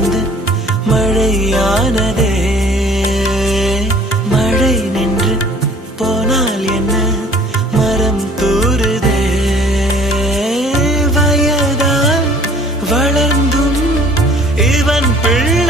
வந்து மழையானதே. மழை நின்று போனால் என்ன, மரம் தூறுதே. வயதால் வளர்ந்தும் இவன் பிள்ளை